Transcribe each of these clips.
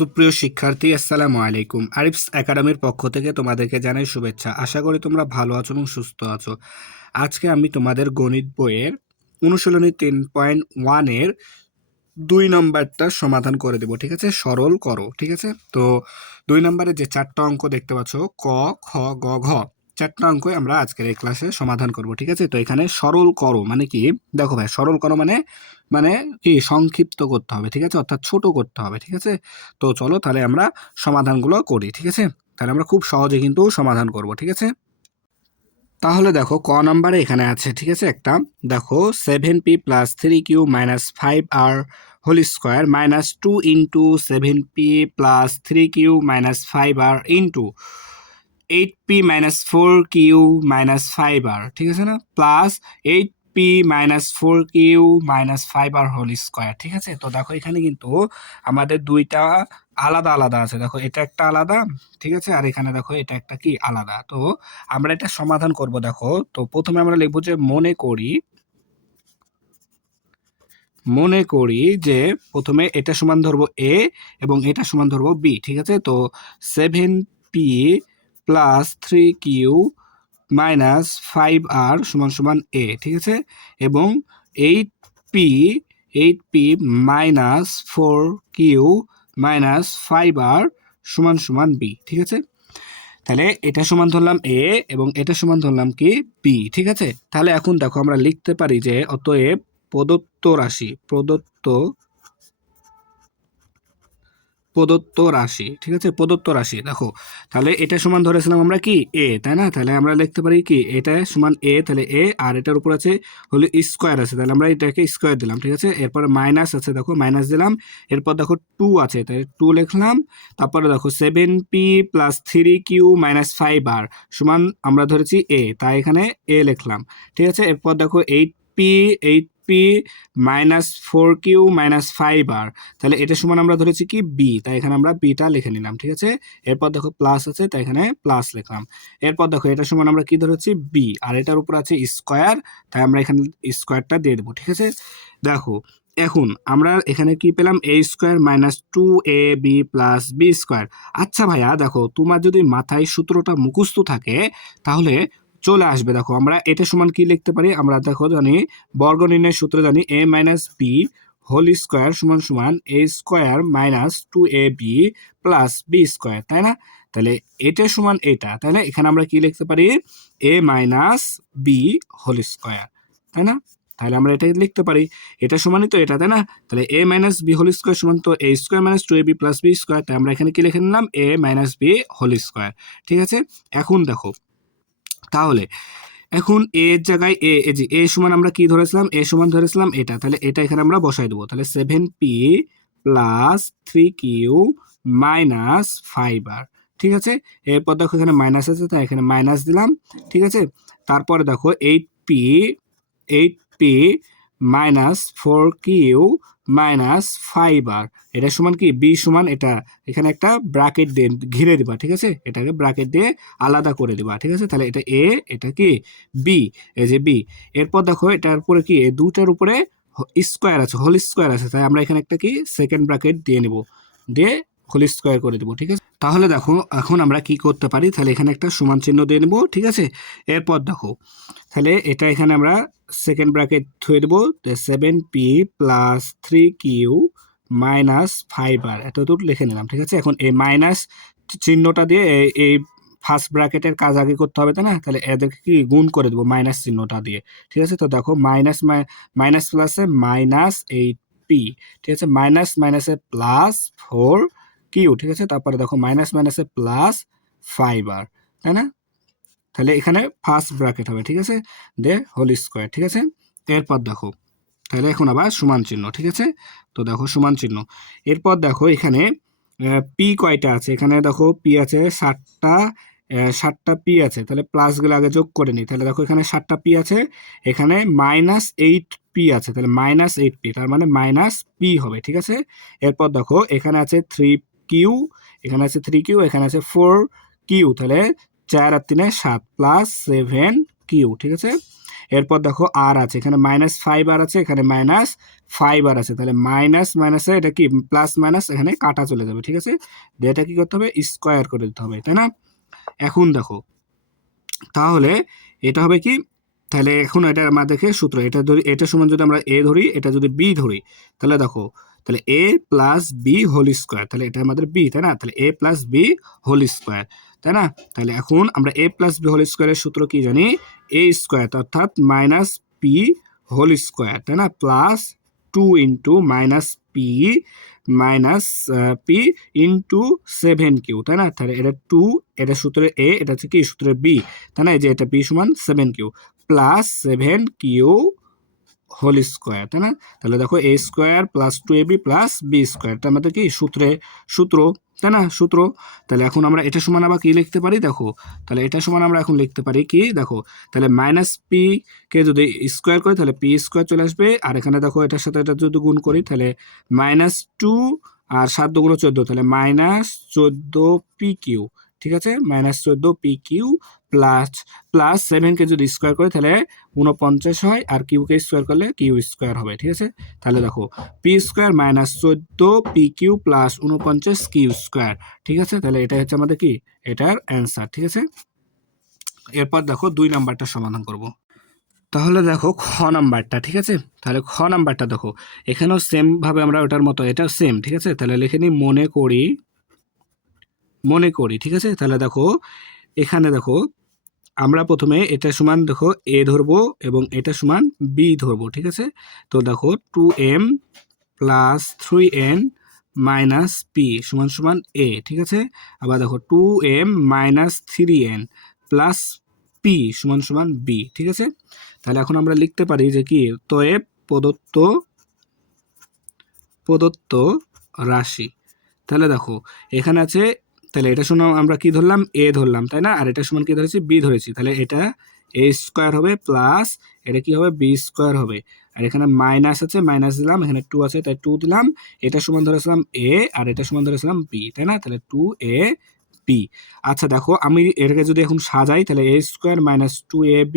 সুপ্রিয় শিক্ষার্থী, আসসালামু আলাইকুম। আরিফস একাডেমির পক্ষ থেকে তোমাদেরকে জানাই শুভেচ্ছা। আশা করি তোমরা ভালো আছো এবং সুস্থ আছো। আজকে আমি তোমাদের গণিত বইয়ের অনুশীলনী 3.1 এর 2 নম্বরটা সমাধান করে দেব, ঠিক আছে? সরল করো, ঠিক আছে? তো 2 নম্বরে যে 4টা অঙ্ক দেখতে পাচ্ছ, ক, খ, গ, ঘ, 4টা অঙ্কই আমরা আজকের এই ক্লাসে সমাধান করব, ঠিক আছে? তো এখানে সরল করো মানে কি? দেখো ভাই, সরল করো মানে মানে কি সংক্ষিপ্ত করতে হবে, ঠিক আছে? অর্থাৎ ছোট করতে হবে, ঠিক আছে? তো চলো তাহলে আমরা সমাধানগুলো করি, ঠিক আছে? তাহলে আমরা খুব সহজে কিন্তু সমাধান করব, ঠিক আছে? তাহলে দেখো ক নাম্বারে এখানে আছে, ঠিক আছে? একটা দেখো 7p plus 3q minus 5r whole square minus 2 into 7p plus 3q minus 5r into 8p minus 4q minus 5r, ঠিক আছে না? Plus 8p minus 4q minus 5r whole square, ঠিক আছে? তো দেখো এখানে কিন্তু আমাদের দুইটা আলাদা আলাদা আছে। দেখো এটা একটা আলাদা, ঠিক আছে? আর এখানে দেখো এটা একটা কি আলাদা। তো আমরা এটা সমাধান করব। দেখো, তো প্রথমে আমরা লিখবো যে মনে করি যে প্রথমে এটা সমান ধরবো এ এবং এটা সমান ধরবো বি, ঠিক আছে? তো 7p plus 3q minus 5r সমান সমান এ, ঠিক আছে? এবং 8p 8p minus 4q minus 5r সমান সমান বি, ঠিক আছে? তাহলে এটা সমান ধরলাম এ এবং এটা সমান ধরলাম কি বি, ঠিক আছে? তাহলে এখন দেখো আমরা লিখতে পারি যে অতএব প্রদত্ত রাশি, ঠিক আছে? প্রদত্ত রাশি দেখো, তাহলে এটা সমান ধরেছিলাম আমরা কি এ, তাই না? তাহলে আমরা লিখতে পারি কি এটা সমান এ, তাহলে এ, আর এটার উপর আছে হলো স্কোয়ার আছে, তাহলে আমরা এটাকে স্কোয়ার দিলাম, ঠিক আছে? এরপর মাইনাস আছে, দেখো মাইনাস দিলাম। এরপর দেখো 2 আছে, তাহলে 2 লিখলাম। তারপরে দেখো 7p plus 3q minus 5r সমান আমরা ধরেছি এ, তাই এখানে এ লিখলাম, ঠিক আছে? এরপর দেখো 8p minus 4q minus 5r, তাহলে এটা সমান আমরা ধরেছি কি বি, তাই এখানে আমরা বিটা লিখে নিলাম, ঠিক আছে? এরপর দেখো প্লাস আছে, তাই এখানে প্লাস লিখলাম। এরপর দেখো এটা সমান আমরা কি ধরেছি বি, আর এটার উপর আছে স্কোয়ার, তাই আমরা এখানে স্কোয়ারটা দিয়ে দেবো, ঠিক আছে? দেখো এখন আমরা এখানে কি পেলাম, A square minus 2ab plus B square. আচ্ছা ভাইয়া, দেখো তোমার যদি মাথায় সূত্রটা মুখস্থ থাকে তাহলে চলে আসবে। দেখো আমরা এটা সমান কি লিখতে পারি, আমরা দেখো জানি বর্গ নির্ণয়ের সূত্র জানি A minus B whole square সমান সমান A square minus 2ab plus B square, তাই না? তাহলে এটা সমান এটা, তাহলে এখানে আমরা কি লিখতে পারি এ মাইনাস বি হোল স্কোয়ার, তাই না? তাহলে আমরা এটা লিখতে পারি এটা সমানই তো এটা, তাই না? তাহলে A minus B whole square সমান তো A square minus 2ab plus B square, তাই আমরা এখানে কি লিখে নিলাম A minus B whole square, ঠিক আছে? এখন দেখো তাহলে এখন এ এর জায়গায় এ, এই যে এ সমান আমরা কি ধরেছিলাম, এ সমান ধরেছিলাম এটা, তাহলে এটা এখানে আমরা বসাই দেবো। তাহলে 7p plus 3q minus 5r, ঠিক আছে? এরপর দেখো এখানে মাইনাস আছে, তাই এখানে মাইনাস দিলাম, ঠিক আছে? তারপরে দেখো 8p minus 4q minus 5r, এটা সমান কি বি সমান এটা, এখানে একটা ব্র্যাকেট দিয়ে ঘিরে দিবা, ঠিক আছে? এটাকে ব্র্যাকেট দিয়ে আলাদা করে দিবা, ঠিক আছে? তাহলে এটা এ, এটা কি বি, এই যে বি। এরপর দেখো এটার উপরে কি এই দুটার উপরে স্কোয়ার আছে, হোল স্কোয়ার আছে, তাই আমরা এখানে একটা কি সেকেন্ড ব্র্যাকেট দিয়ে নিব, দিয়ে হোল স্কোয়ার করে দেবো, ঠিক আছে? তাহলে দেখো এখন আমরা কি করতে পারি, তাহলে এখানে একটা সমান চিহ্ন দিয়ে নেব, ঠিক আছে? এরপর দেখো তাহলে এটা এখানে আমরা সেকেন্ড ব্র্যাকেট থুয়ে দেবো, 7p plus 3q minus 5r এতদূর লিখে নিলাম, ঠিক আছে? এখন এই মাইনাস চিহ্নটা দিয়ে এই ফার্স্ট ব্র্যাকেটের কাজ আগে করতে হবে, তাই না? তাহলে এদেরকে কি গুণ করে দেবো মাইনাস চিহ্নটা দিয়ে, ঠিক আছে? তো দেখো মাইনাস মাইনাস প্লাসে মাইনাস 8p, ঠিক আছে? মাইনাস মাইনাসে প্লাস 4q, ঠিক আছে? তারপরে দেখো মাইনাস মাইনাসে প্লাস 5r, তাই না? তাহলে এখানে ফার্স্ট ব্র্যাকেট হবে, ঠিক আছে? দে হোল স্কোয়ার, ঠিক আছে? এরপর দেখো তাহলে এখন আবার সমান চিহ্ন, ঠিক আছে? তো দেখো সমান চিহ্ন। এরপর দেখো এখানে পি কয়টা আছে, এখানে দেখো পি আছে 7টা, 7টা পি আছে, তাহলে প্লাসগুলো আগে যোগ করে নিই। তাহলে দেখো এখানে 7টা পি আছে, এখানে মাইনাস 8p আছে, তাহলে মাইনাস 8p, তার মানে মাইনাস পি হবে, ঠিক আছে? এরপর দেখো এখানে আছে 3q, এখানে আছে 3q, এখানে আছে 4q, তাহলে 4 আর 3 7 প্লাস 7q, ঠিক আছে? এরপর দেখো আর আছে, এখানে -5 আর আছে, এখানে -5 আর আছে, তাহলে মাইনাস মাইনাসে এটা কি প্লাস মাইনাস এখানে কাটা চলে যাবে, ঠিক আছে। দিয়ে এটা কি করতে হবে, স্কোয়ার করে দিতে হবে, তাই না। এখন দেখো তাহলে এটা হবে কি, তাহলে এখন এটা আমাদেরকে সূত্র, এটা ধরি, এটা সমান যদি আমরা এ ধরি, এটা যদি বি ধরি, তাহলে দেখো তাহলে A plus B whole square, তাহলে এটা আমাদের বি, তাই না, তাহলে A plus B whole square, তাই না। তাহলে এখন আমরা এ প্লাস বি হোল স্কোয়ারের সূত্র কি জানি, এ স্কোয়ার অর্থাৎ মাইনাস পি হোল স্কোয়ার, তাই না, plus 2 into minus P minus P into 7 Q, তাই না। তাহলে এটা 2, এটা সূত্রের এ, এটা হচ্ছে কি সূত্রের বি, তাই না, এই যে এটা বি সমান 7 Q plus 7 Q whole square, তাই না। তাহলে দেখো A square plus 2ab plus B square, এটা আমাদের কি সূত্র, তাই না, সূত্র। তাহলে এখন আমরা এটা সমান আবার কি লিখতে পারি, দেখো তাহলে এটা সমান আমরা এখন লিখতে পারি কি, দেখো তাহলে মাইনাস পি কে যদি স্কোয়ার করি তাহলে পি স্কোয়ার চলে আসবে, আর এখানে দেখো এটার সাথে এটা যদি গুণ করি তাহলে -2 আর 7 × 14, তাহলে -14 pq, ঠিক আছে, -14 pq প্লাস 7কে যদি স্কোয়ার করে তাহলে 49 হয়, আর কিউকে স্কোয়ার করলে কিউ স্কোয়ার হবে, ঠিক আছে। তাহলে দেখো P square -14 pq plus 49 Q square, ঠিক আছে। তাহলে এটা হচ্ছে আমাদের কি, এটার অ্যান্সার, ঠিক আছে। এরপর দেখো 2 নাম্বারটা সমাধান করব। তাহলে দেখো খ নাম্বারটা, ঠিক আছে। তাহলে খ নাম্বারটা দেখো, এখানেও সেম ভাবে আমরা ওটার মতো, এটা সেম, ঠিক আছে। তাহলে লিখে নিই মনে করি, ঠিক আছে। তাহলে দেখো এখানে দেখো আমরা প্রথমে এটা সমান দেখো এ ধরবো এবং এটা সমান বি ধরবো, ঠিক আছে। তো দেখো 2m plus 3n minus P সমান সমান এ, ঠিক আছে। আবার দেখো 2m minus 3n plus P সমান সমান বি, ঠিক আছে। তাহলে এখন আমরা লিখতে পারি যে কি, তয়েব প্রদত্ত রাশি। তাহলে দেখো এখানে আছে, তাহলে এটা সমান আমরা কি ধরলাম, এ ধরলাম, তাই না, আর এটা সমান কি ধরেছি, বি ধরেছি, তাহলে এটা এ স্কোয়ার হবে প্লাস এটা কি হবে, বি স্কোয়ার হবে, আর এখানে মাইনাস আছে, মাইনাস দিলাম, এখানে 2 আছে তাই 2 দিলাম, এটা সমান ধরেছিলাম এ আর এটা সমান ধরেছিলাম বি, তাই না, তাহলে 2ab। আচ্ছা দেখো আমি এটাকে যদি এখন সাজাই তাহলে A square minus 2ab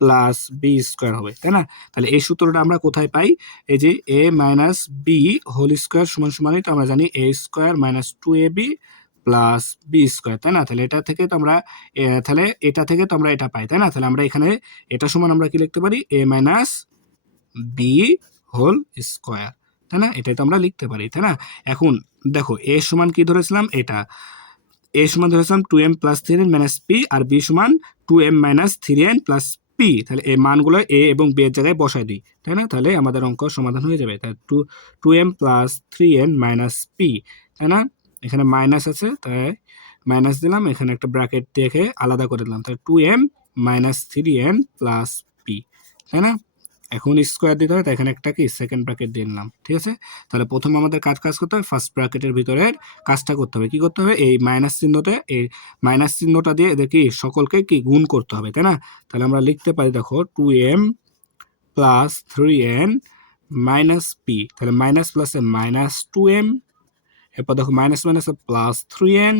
plus B square হবে, তাই না। তাহলে এই সূত্রটা আমরা কোথায় পাই, এই যে A minus B whole square সমান সমানই তো আমরা জানি A square minus 2ab plus B square, তাই না। তাহলে এটা থেকে তো আমরা এটা পাই, তাই না। তাহলে আমরা এখানে এটা সমান আমরা কি লিখতে পারি, এ মাইনাস বি হোল স্কোয়ার, তাই না, এটাই তো আমরা লিখতে পারি, তাই না। এখন দেখো এ সমান কি ধরেছিলাম, এটা এ সমান ধরেছিলাম 2m plus 3n minus P, আর বি সমান 2m minus 3n plus P. তাহলে এই মানগুলো এ এবং বি এর জায়গায় বসাই দিই, তাই না, তাহলে আমাদের অঙ্ক সমাধান হয়ে যাবে। তাই 2m plus 3n minus P, তাই না, এখানে মাইনাস আছে তাই মাইনাস দিলাম, এখানে একটা ব্র্যাকেট দিয়ে আলাদা করে দিলাম, তাহলে 2m minus 3n plus P, তাই না। এখন স্কোয়ার দিতে হবে, তাই এখানে একটা কি সেকেন্ড ব্র্যাকেট দিয়ে নিলাম, ঠিক আছে। তাহলে প্রথমে আমাদের কাজ করতে হবে, ফার্স্ট ব্র্যাকেটের ভিতরের কাজটা করতে হবে, কি করতে হবে, এই মাইনাস চিহ্নটা দিয়ে এদের কি সকলকে কি গুণ করতে হবে, তাই না। তাহলে আমরা লিখতে পারি দেখো 2m plus 3n minus P, তাহলে মাইনাস প্লাসে মাইনাস 2m, এরপর দেখো মাইনাস মাইনাসে প্লাস 3n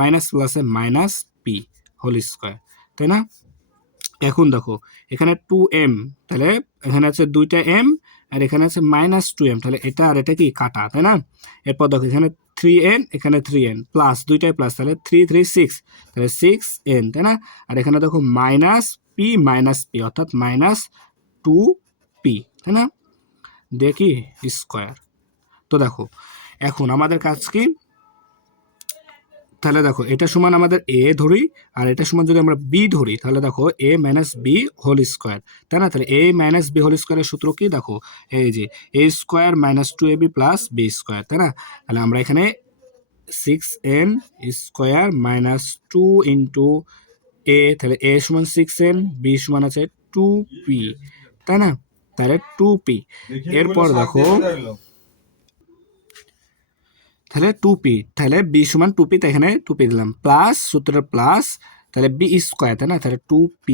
মাইনাস প্লাসে মাইনাস পি হোল স্কোয়ার, তাই না। এখন দেখো এখানে 2m, তাহলে এখানে আছে 2টা m আর এখানে আছে -2m, তাহলে এটা আর এটা কি কাটা, তাই না। এরপর দেখো এখানে 3n, এখানে 3n প্লাস, দুইটাই প্লাস, তাহলে 3 3 6, তাহলে 6n, তাই না। আর এখানে দেখো মাইনাস পি অর্থাৎ -2p, তাই না, দেখি স্কোয়ার। তো দেখো এখন আমাদের কাজ কি, তাহলে দেখো এটা সমান আমাদের এ ধরি আর এটা সমান যদি আমরা বি ধরি, তাহলে দেখো এ মাইনাস বি হোল স্কোয়ার, তাই না। তাহলে এ মাইনাস বি হোল স্কোয়ারের সূত্র কি, দেখো এই যে A square minus 2ab plus B square, তাই না। তাহলে আমরা এখানে 6n স্কোয়ার মাইনাস 2 ইন্টু এ, তাহলে এ সমান 6n, বি সমান আছে 2p, তাই না, তাহলে 2p। এরপর দেখো তাহলে 2p, তাহলে বি সমান 2p, তাই এখানে 2p দিলাম প্লাস সূত্রের প্লাস, তাহলে বি স্কোয়ার, তাই না, তাহলে 2p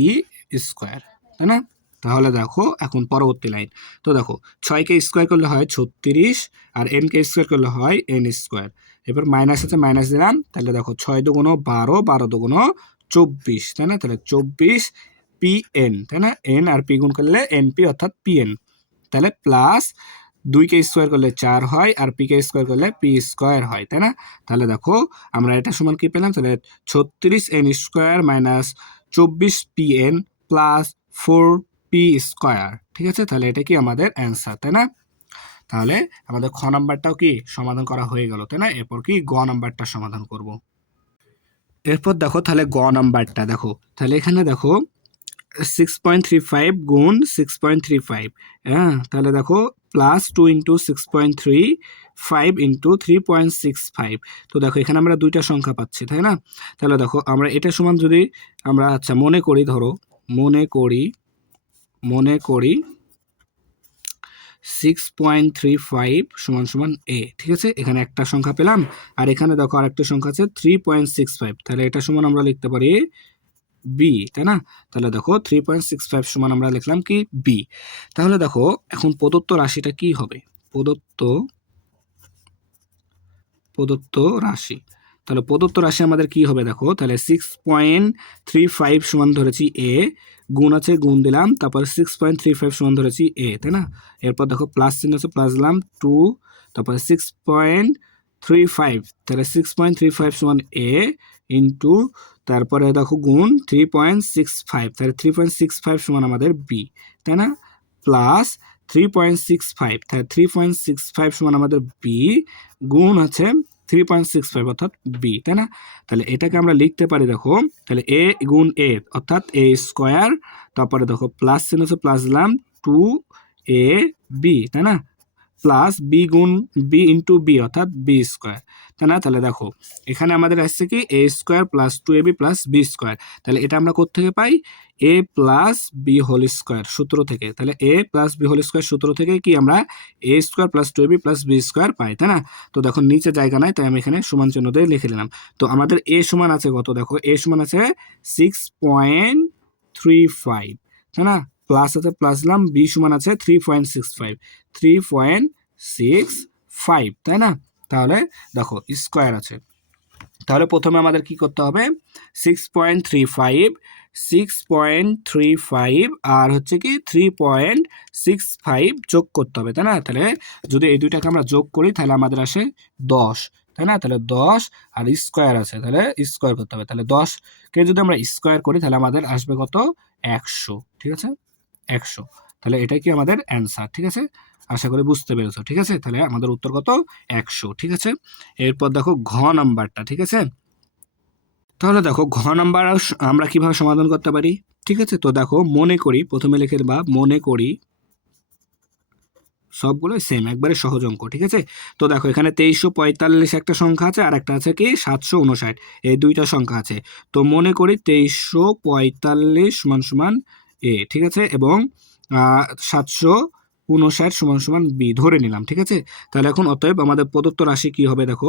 স্কোয়ার, তাই না। তাহলে দেখো এখন পরবর্তী লাইন, তো দেখো 6কে স্কোয়ার করলে হয় 36 আর nকে স্কোয়ার করলে হয় n স্কোয়ার, এবার মাইনাস আছে মাইনাস দিলাম, তাহলে দেখো 6 দুগুণ 12, 12 দুগুণ 24, তাই না, তাহলে 24p পি এন, তাই না? এন আর পি গুণ করলে এনপি অর্থাৎ পিএন, তাহলে প্লাস 2কে স্কোয়ার করলে 4 হয় আর পিকে স্কোয়ার করলে পি স্কোয়ার হয়, তাই না? তাহলে দেখো আমরা এটা সমান কি পেলাম, তাহলে 36n square minus 24pn plus 4p square, ঠিক আছে? তাহলে এটা কি আমাদের অ্যান্সার, তাই না? তাহলে আমাদের খ নাম্বারটাও কি সমাধান করা হয়ে গেল, তাই না? এরপর কি গ নাম্বারটা সমাধান করব। এরপর দেখো তাহলে গ নাম্বারটা দেখো, তাহলে এখানে দেখো 6.35 গুণ 6.35, হ্যাঁ, তাহলে দেখো প্লাস 2 ইন্টু 6.35 ইন্টু 3.65। তো দেখো এখানে আমরা দুইটা সংখ্যা পাচ্ছি, তাই না? তাহলে দেখো আমরা এটা সমান যদি আমরা আচ্ছা মনে করি, ধরো মনে করি 6.35 সমান সমান এ, ঠিক আছে? এখানে একটা সংখ্যা পেলাম আর এখানে দেখো আরেকটা সংখ্যা আছে 3.65, তাহলে এটা সমান আমরা লিখতে পারি বি, তাই না? তাহলে দেখো 3.65 সমান আমরা লিখলাম কি বি। তাহলে দেখো এখন প্রদত্ত রাশিটা কি হবে, প্রদত্ত রাশি, তাহলে প্রদত্ত রাশি আমাদের কি হবে দেখো, তাহলে 6.35 সমান ধরেছি এ, গুণ আছে গুণ দিলাম, তারপর 6.35 সমান ধরেছি এ, তাই না? এরপর দেখো প্লাস চিহ্ন আছে প্লাস দিলাম 2, তারপরে 6.35, তাহলে 6.35 সমান এ ইন্টু, তারপরে দেখো গুণ 3.65, তাহলে 3.65 সমান আমাদের বি, তাই না? প্লাস 3.65, তাহলে 3.65 সমান আমাদের বি গুণ আছে 3.65 অর্থাৎ বি, তাই না? তাহলে এটাকে আমরা লিখতে পারি দেখো, তাহলে এ গুণ এ অর্থাৎ এ স্কোয়ার, তারপরে দেখো প্লাস চিহ্ন আছে প্লাস দিলাম 2ab, তাই না? প্লাস বি গুণ বি ইন্টু বি অর্থাৎ বি স্কোয়ার, তাই না? তাহলে দেখো এখানে আমাদের আসছে কি A square plus 2ab plus B square, তাহলে এটা আমরা কোত্থেকে পাই, A plus B whole square সূত্র থেকে। তাহলে A plus B whole square সূত্র থেকে কি আমরা A square plus 2ab plus B square পাই, তাই না? তো দেখো নিচে জায়গা নাই, তাই আমি এখানে সমান চিহ্ন দিয়ে লিখে দিলাম। তো আমাদের এ সমান আছে কত, দেখো এ সমান আছে 6.35, তাই না? প্লাস আছে প্লাস দিলাম, বি সমান আছে 3.65, তাই না? তাহলে দেখো স্কোয়ার আছে, তাহলে প্রথমে আমাদের কি করতে হবে, 6.35 আর হচ্ছে কি 3.65 যোগ করতে হবে, তাই না? তাহলে যদি এই দুইটাকে আমরা যোগ করি তাহলে আমাদের আসে 10, তাই না? তাহলে 10 আর স্কোয়ার আছে, তাহলে স্কোয়ার করতে হবে, তাহলে 10কে যদি আমরা স্কোয়ার করি তাহলে আমাদের আসবে কত, 100, ঠিক আছে? 100, তাহলে এটাই কি আমাদের অ্যান্সার, ঠিক আছে? আশা করি বুঝতে পেরেছো, ঠিক আছে? তাহলে আমাদের উত্তর কত, 100, ঠিক আছে? এরপর দেখো ঘ নাম্বারটা, ঠিক আছে? তাহলে দেখো ঘ নাম্বার আমরা কিভাবে সমাধান করতে পারি, ঠিক আছে? তো দেখো মনে করি, প্রথমে লিখে দেবা মনে করি, সবগুলো সেম একবারে সহজ অঙ্ক, ঠিক আছে? তো দেখো এখানে 2345 একটা সংখ্যা আছে আর একটা আছে কি 759, এই দুইটা সংখ্যা আছে। তো মনে করি 2345 সমান সমান এ, ঠিক আছে? এবং 759 সমান সমান বি ধরে নিলাম, ঠিক আছে? তাহলে এখন অতএব আমাদের প্রদত্ত রাশি কি হবে, দেখো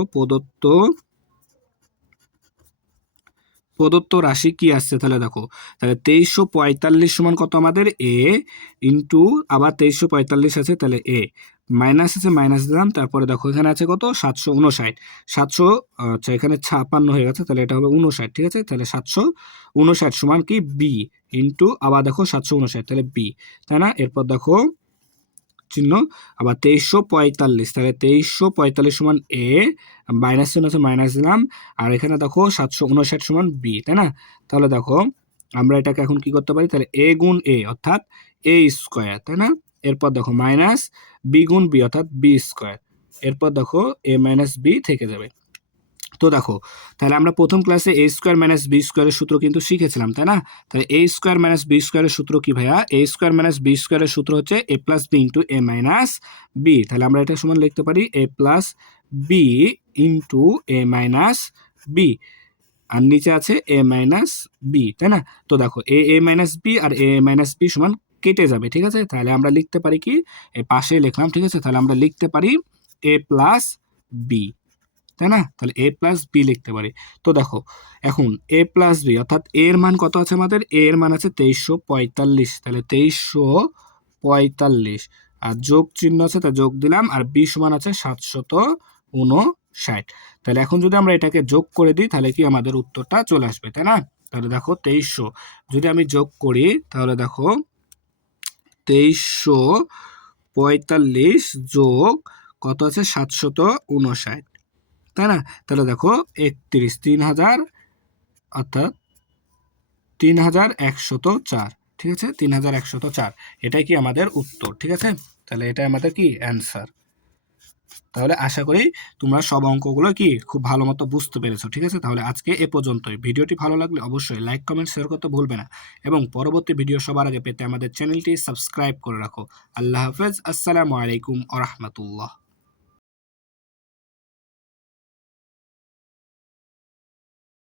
প্রদত্ত রাশি কি আসছে, তাহলে দেখো তাহলে 2345 সমান কত আমাদের এ ইন্টু আবার 2345 আছে, তাহলে এ মাইনাস আছে মাইনাস দিলাম, তারপরে দেখো এখানে আছে কত 759, 700, আচ্ছা এখানে 56 হয়ে গেছে, তাহলে এটা হবে 59, ঠিক আছে? তাহলে 759 সমান কি বি ইন্টু আবার দেখো 759, তাহলে বি, তাই না? এরপর দেখো চিহ্ন আবার 2345, তাহলে 2345 সমান এ, মাইনাস চিহ্ন আছে মাইনাস দিলাম, আর এখানে দেখো 759 সমান বি, তাই না? তাহলে দেখো আমরা এটাকে এখন কি করতে পারি, তাহলে এ গুণ এ অর্থাৎ এ স্কোয়ার, তাই না? এরপর দেখো মাইনাস বি গুণ বি অর্থাৎ বি স্কোয়ার, এরপর দেখো এ মাইনাস বি থেকে যাবে। তো দেখো তাহলে আমরা প্রথম ক্লাসে এ স্কোয়ার মাইনাস বি স্কোয়ারের সূত্র কিন্তু শিখেছিলাম, তাই না? তাহলে এ স্কোয়ার মাইনাস বি স্কোয়ারের সূত্র কি ভাইয়া, এ স্কোয়ার মাইনাস বি স্কোয়ারের সূত্র হচ্ছে এ প্লাস বি ইন্টু এ মাইনাস বি, তাহলে আমরা এটা সমান লিখতে পারি এ প্লাস বি ইন্টু এ মাইনাস বি, আর নিচে আছে এ মাইনাস বি, তাই না? তো দেখো এ মাইনাস বি আর এ মাইনাস বি সমান কেটে যাবে, ঠিক আছে? তাহলে আমরা লিখতে পারি কি, এ পাশে লিখলাম, ঠিক আছে? তাহলে আমরা লিখতে পারি এ প্লাস বি, তাই না? তাহলে এ প্লাস বি লিখতে পারি। তো দেখো এখন এ প্লাস বি অর্থাৎ এর মান কত আছে আমাদের, এর মান আছে 2345, তাহলে 2345 আর যোগ চিহ্ন আছে তা যোগ দিলাম, আর বি সমান আছে 759, তাহলে এখন যদি আমরা এটাকে যোগ করে দিই তাহলে কি আমাদের উত্তরটা চলে আসবে, তাই না? তাহলে দেখো 2300 যদি আমি যোগ করি তাহলে দেখো 2345 যোগ কত আছে 759, তাই না? তাহলে দেখো 3000 অর্থাৎ 3104, ঠিক আছে, 3104 এটাই কি আমাদের উত্তর, ঠিক আছে। তাহলে এটা আমাদের কি অ্যান্সার। তাহলে আশা করি তোমরা সব অঙ্কগুলো কি খুব ভালো মতো বুঝতে পেরেছো, ঠিক আছে। তাহলে আজকে এ পর্যন্তই। ভিডিওটি ভালো লাগলে অবশ্যই লাইক কমেন্ট শেয়ার করতে ভুলবে না এবং পরবর্তী ভিডিও সবার আগে পেতে আমাদের চ্যানেলটি সাবস্ক্রাইব করে রাখো। আল্লাহ হাফেজ, আসসালামু আলাইকুম ওয়া রাহমাতুল্লাহ।